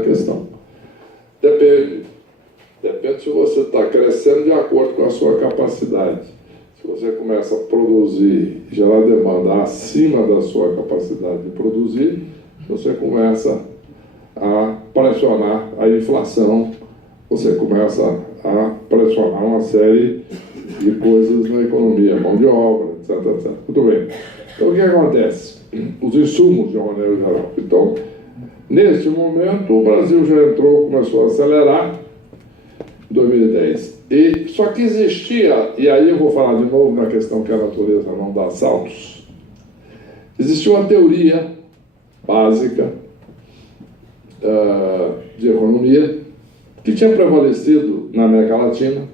questão. Depende se você está crescendo de acordo com a sua capacidade. Se você começa a produzir, gerar demanda acima da sua capacidade de produzir, você começa a pressionar a inflação, você começa a pressionar uma série de coisas na economia, mão de obra, etc, etc. Muito bem. Então, o que acontece? Os insumos, de uma maneira geral. Então, neste momento, o Brasil já entrou, começou a acelerar em 2010. Só que existia, e aí eu vou falar de novo na questão que a natureza não dá saltos, existia uma teoria básica de economia que tinha prevalecido na América Latina,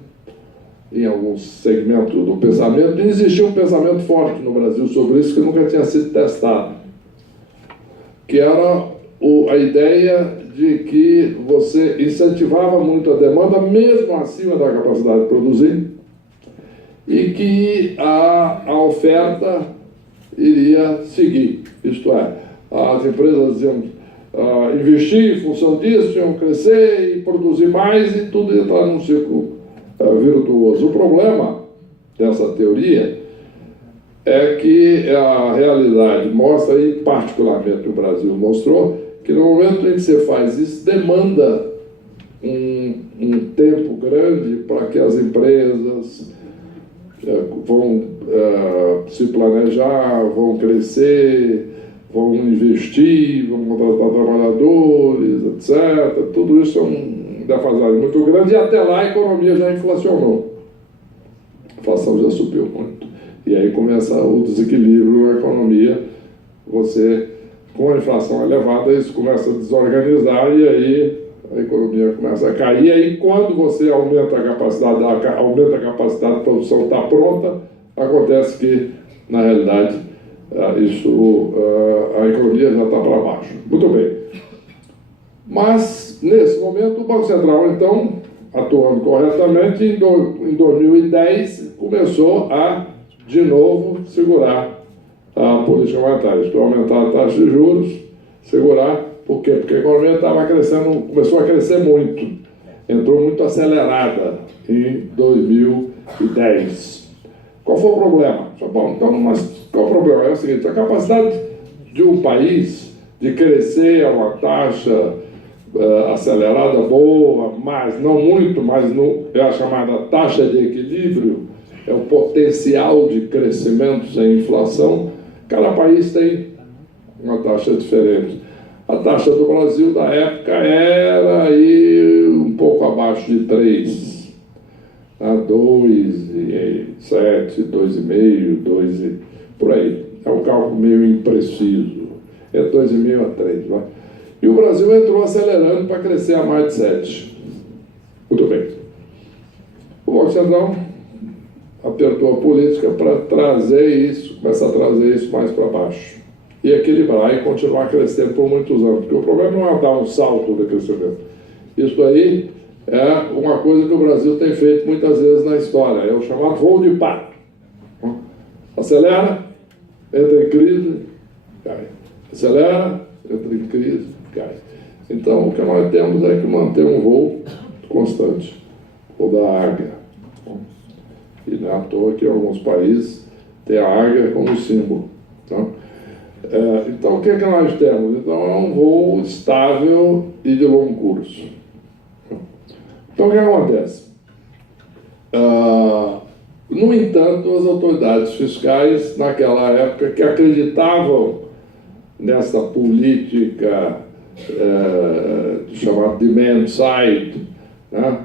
em alguns segmentos do pensamento, e existia um pensamento forte no Brasil sobre isso que nunca tinha sido testado, que era a ideia de que você incentivava muito a demanda, mesmo acima da capacidade de produzir, e que a oferta iria seguir. Isto é, as empresas iam investir em função disso, iam crescer e produzir mais, e tudo ia entrar num ciclo virtuoso. O problema dessa teoria é que a realidade mostra, e particularmente o Brasil mostrou, que no momento em que você faz isso, demanda um tempo grande para que as empresas vão se planejar, vão crescer, vão investir, vão contratar trabalhadores, etc. Tudo isso é um defasagem muito grande, e até lá a economia já inflacionou. A inflação já subiu muito. E aí começa o desequilíbrio na economia. Você, com a inflação elevada, isso começa a desorganizar e aí a economia começa a cair. E aí, quando você aumenta a capacidade de produção, está pronta, acontece que, na realidade, a economia já está para baixo. Muito bem. Mas, nesse momento, o Banco Central, então, atuando corretamente, em 2010, começou a, de novo, segurar a política monetária, isto é, aumentar a taxa de juros, segurar. Por quê? Porque a economia estava crescendo, começou a crescer muito, entrou muito acelerada em 2010. Qual foi o problema? Bom, então, mas qual o problema? É o seguinte: a capacidade de um país de crescer a uma taxa acelerada boa, mas não muito, mas é a chamada taxa de equilíbrio, é o potencial de crescimento sem inflação. Cada país tem uma taxa diferente. A taxa do Brasil da época era aí um pouco abaixo de 3, 2,7, 2,5, 2, por aí. É um cálculo meio impreciso. É 2,5 a 3, vai. E o Brasil entrou acelerando para crescer a mais de 7. Muito bem. O Banco Central apertou a política para trazer isso, começar a trazer isso mais para baixo. E equilibrar e continuar crescendo por muitos anos. Porque o problema não é dar um salto de crescimento. Isso aí é uma coisa que o Brasil tem feito muitas vezes na história. É o chamado voo de pato. Acelera, entra em crise, cai. Acelera, entra em crise, cai. Então, o que nós temos é que manter um voo constante. Voo da águia. E não é à toa que em alguns países tem a águia como símbolo. Então, o que é que nós temos? Então, é um voo estável e de longo curso. Então, o que acontece? No entanto, as autoridades fiscais, naquela época, que acreditavam nessa política chamada demand side, né?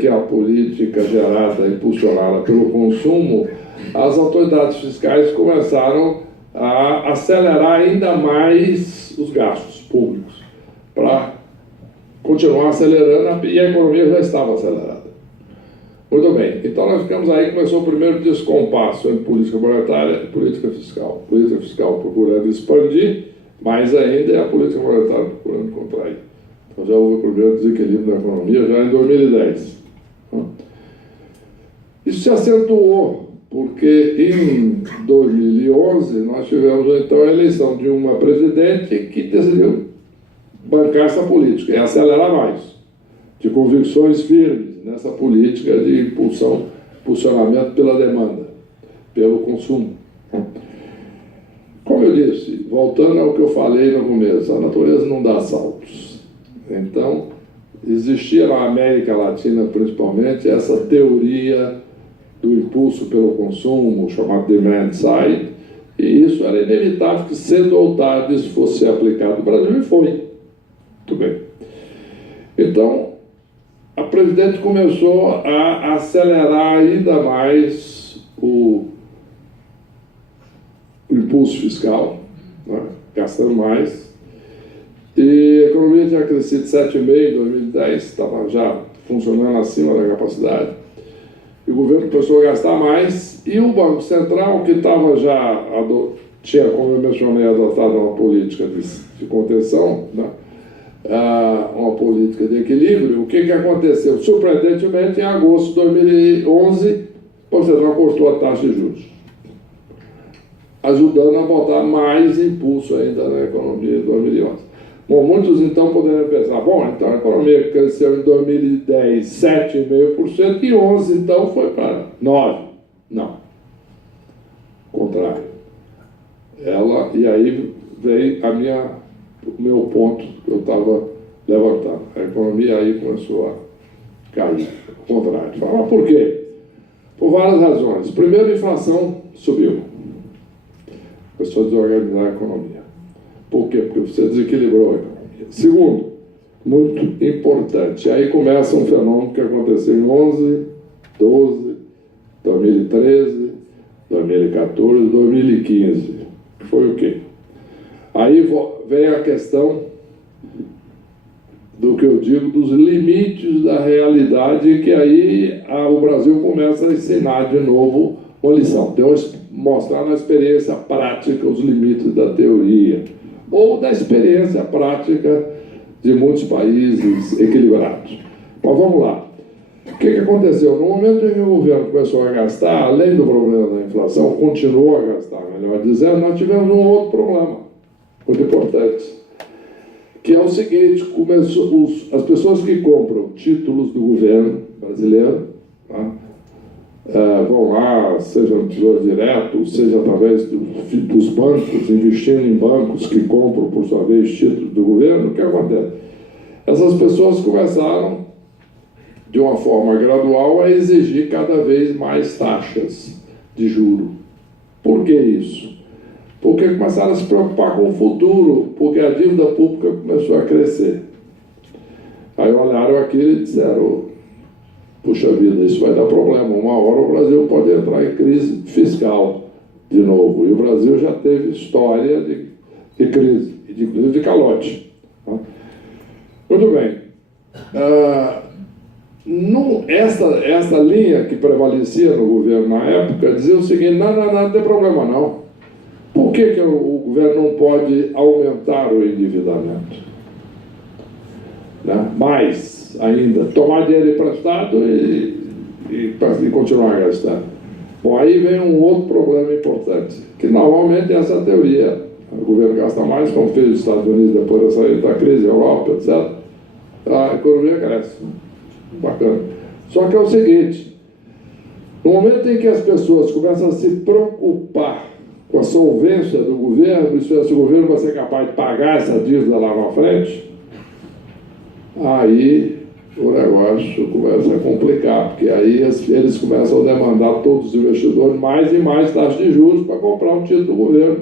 Que é a política gerada, impulsionada pelo consumo, as autoridades fiscais começaram a acelerar ainda mais os gastos públicos para continuar acelerando, e a economia já estava acelerada. Muito bem, então nós ficamos aí, começou o primeiro descompasso entre política monetária e política fiscal. Política fiscal procurando expandir, mas ainda é a política monetária procurando contrair. Então já houve o primeiro desequilíbrio na economia já em 2010. Isso se acentuou, porque em 2011 nós tivemos então a eleição de uma presidente que decidiu bancar essa política e acelerar mais, de convicções firmes nessa política de impulsionamento pela demanda, pelo consumo. Como eu disse, voltando ao que eu falei no começo, a natureza não dá saltos. Então, existia na América Latina, principalmente, essa teoria do impulso pelo consumo, chamado demand side, e isso era inevitável que cedo ou tarde isso fosse ser aplicado no Brasil, e foi. Muito bem. Então, a presidente começou a acelerar ainda mais o impulso fiscal, né? Gastando mais. E a economia tinha crescido 7,5% em 2010, estava já funcionando acima da capacidade. E o governo começou a gastar mais, e o Banco Central, que estava já, tinha, como eu mencionei, adotado uma política de contenção, né? Uma política de equilíbrio, o que aconteceu? Surpreendentemente, em agosto de 2011, o Banco Central cortou a taxa de juros, ajudando a botar mais impulso ainda na economia de 2011. Bom, muitos então poderiam pensar, bom, então a economia cresceu em 2010 7,5% e 11 então foi para 9%. Não. O contrário. E aí vem o meu ponto que eu estava levantando. A economia aí começou a cair. O contrário. Mas por quê? Por várias razões. Primeiro, a inflação subiu. Começou a desorganizar a economia. Por quê? Porque você desequilibrou a economia. Segundo, muito importante, aí começa um fenômeno que aconteceu em 11, 12, 2013, 2014, 2015. Foi o quê? Aí vem a questão do que eu digo dos limites da realidade, que aí o Brasil começa a ensinar de novo uma lição. Então, mostrar na experiência prática os limites da teoria, ou da experiência prática de muitos países equilibrados. Mas vamos lá. O que aconteceu? No momento em que o governo começou a gastar, além do problema da inflação, continuou a gastar, melhor dizendo, nós tivemos um outro problema, muito importante, que é o seguinte: as pessoas que compram títulos do governo brasileiro, tá? Vão lá, seja no Tesouro Direto, seja através dos bancos, investindo em bancos que compram, por sua vez, títulos do governo. O que acontece? Essas pessoas começaram, de uma forma gradual, a exigir cada vez mais taxas de juro. Por que isso? Porque começaram a se preocupar com o futuro, porque a dívida pública começou a crescer. Aí olharam aquilo e disseram: puxa vida, isso vai dar problema. Uma hora o Brasil pode entrar em crise fiscal de novo. E o Brasil já teve história de crise, de calote. Tá? Muito bem. Essa linha que prevalecia no governo na época dizia o seguinte: não tem problema não. Por que o governo não pode aumentar o endividamento? Né? Mais ainda, tomar dinheiro emprestado e continuar gastando. Bom, aí vem um outro problema importante, que normalmente é essa teoria. O governo gasta mais, como fez os Estados Unidos depois da saída da crise, Europa, etc. A economia cresce. Bacana. Só que é o seguinte: no momento em que as pessoas começam a se preocupar com a solvência do governo, se o governo vai ser capaz de pagar essa dívida lá na frente, aí o negócio começa a complicar, porque aí eles começam a demandar, todos os investidores, mais e mais taxas de juros para comprar um título do governo.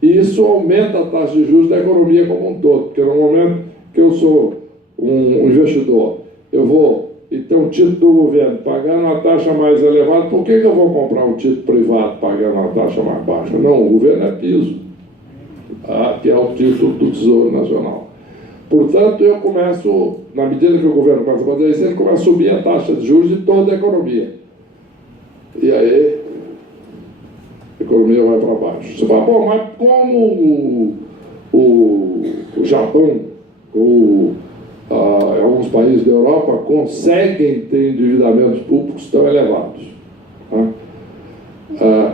E isso aumenta a taxa de juros da economia como um todo, porque no momento que eu sou um investidor, eu vou e ter um título do governo pagando uma taxa mais elevada, por que eu vou comprar um título privado pagando uma taxa mais baixa? Não, o governo é piso, que é o título do Tesouro Nacional. Portanto, eu começo, na medida que o governo começa a fazer isso, ele começa a subir a taxa de juros de toda a economia. E aí, a economia vai para baixo. Você fala: bom, mas como o Japão, alguns países da Europa conseguem ter endividamentos públicos tão elevados, né?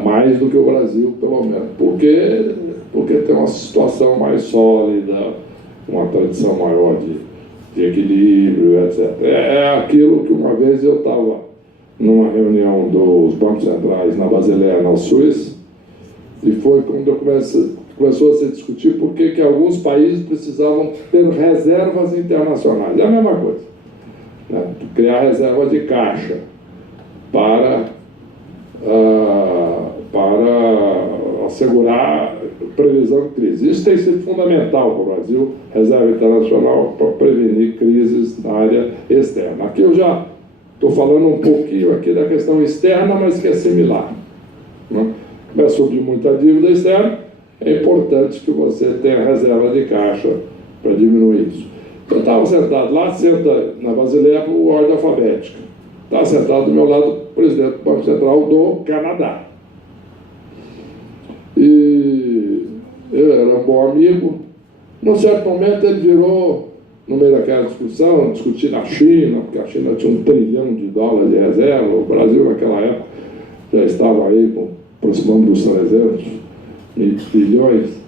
Mais do que o Brasil, pelo menos, porque tem uma situação mais sólida, uma tradição maior de equilíbrio, etc. É aquilo que uma vez eu estava numa reunião dos bancos centrais na Basileia, na Suíça, e foi quando começou a se discutir por que alguns países precisavam ter reservas internacionais. É a mesma coisa, né? Criar reserva de caixa para assegurar previsão de crise. Isso tem sido fundamental para o Brasil, reserva internacional, para prevenir crises na área externa. Aqui eu já estou falando um pouquinho aqui da questão externa, mas que é similar, né? Como é sobre muita dívida externa, é importante que você tenha reserva de caixa para diminuir isso. Eu estava sentado lá, senta na Basileia por ordem alfabética. Estava sentado do meu lado o presidente do Banco Central do Canadá. E eu era um bom amigo. Num certo momento ele virou, no meio daquela discussão, discutir a China, porque a China tinha $1 trilhão de reserva, o Brasil naquela época já estava aí aproximando dos 300 bilhões.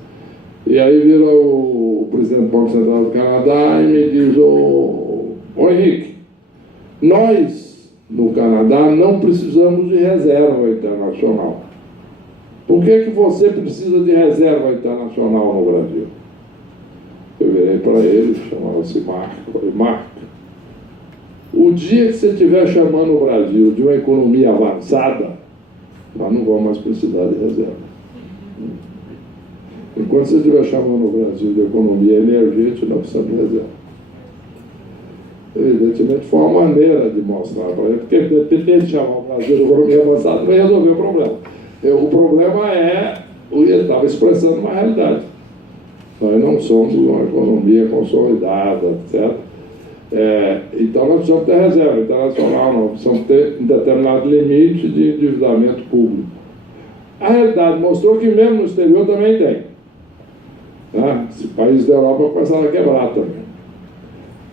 E aí vira o presidente do Banco Central do Canadá e me diz: ô Henrique, nós no Canadá não precisamos de reserva internacional. Por que você precisa de reserva internacional no Brasil? Eu virei para ele, chamava-se Marco. Falei: Marco, o dia que você estiver chamando o Brasil de uma economia avançada, nós não vamos mais precisar de reserva. Enquanto você estiver chamando o Brasil de economia emergente, nós precisamos de reserva. Evidentemente foi uma maneira de mostrar para ele, porque independente de chamar o Brasil de economia avançada, não vai resolver o problema. O problema ele estava expressando uma realidade. Nós não somos uma economia consolidada, etc. Então nós precisamos ter reserva internacional, nós precisamos ter um determinado limite de endividamento público. A realidade mostrou que mesmo no exterior também tem, né? Esse país da Europa começaram a quebrar também.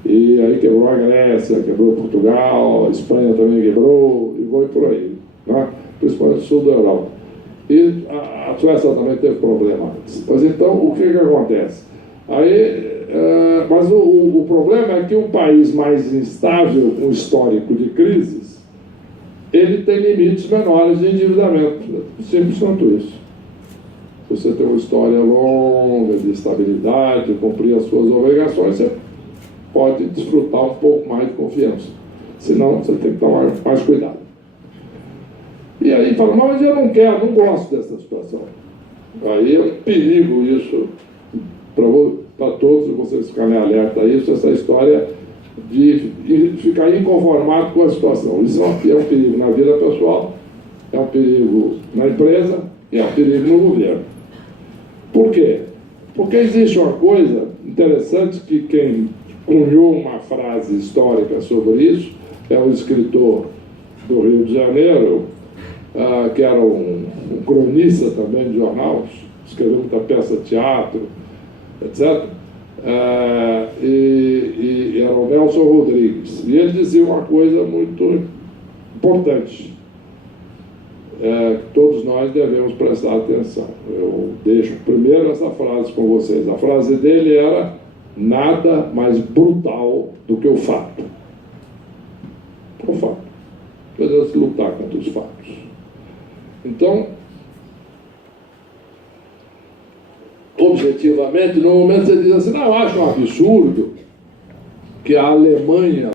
E aí quebrou a Grécia, quebrou Portugal, a Espanha também quebrou, e foi por aí, né? Principalmente o sul da Europa. E a Suécia também teve problema antes. Mas então, o que acontece? Mas o problema é que um país mais instável, com histórico de crises, ele tem limites menores de endividamento. Simples quanto isso. Se você tem uma história longa de estabilidade, cumprir as suas obrigações, você pode desfrutar um pouco mais de confiança. Senão, você tem que tomar mais cuidado. E aí fala: mas eu não quero, não gosto dessa situação. Aí é um perigo isso para todos vocês ficarem alerta a isso, essa história de ficar inconformado com a situação. Isso é um perigo na vida pessoal, é um perigo na empresa e é um perigo no governo. Por quê? Porque existe uma coisa interessante que quem cunhou uma frase histórica sobre isso é um escritor do Rio de Janeiro, que era um cronista também de jornal, escreveu muita peça de teatro, etc. E era o Nelson Rodrigues. E ele dizia uma coisa muito importante, que todos nós devemos prestar atenção. Eu deixo primeiro essa frase com vocês. A frase dele era: nada mais brutal do que o fato. O fato. Devemos lutar contra os fatos. Então, objetivamente, no momento você diz assim: não, eu acho um absurdo que a Alemanha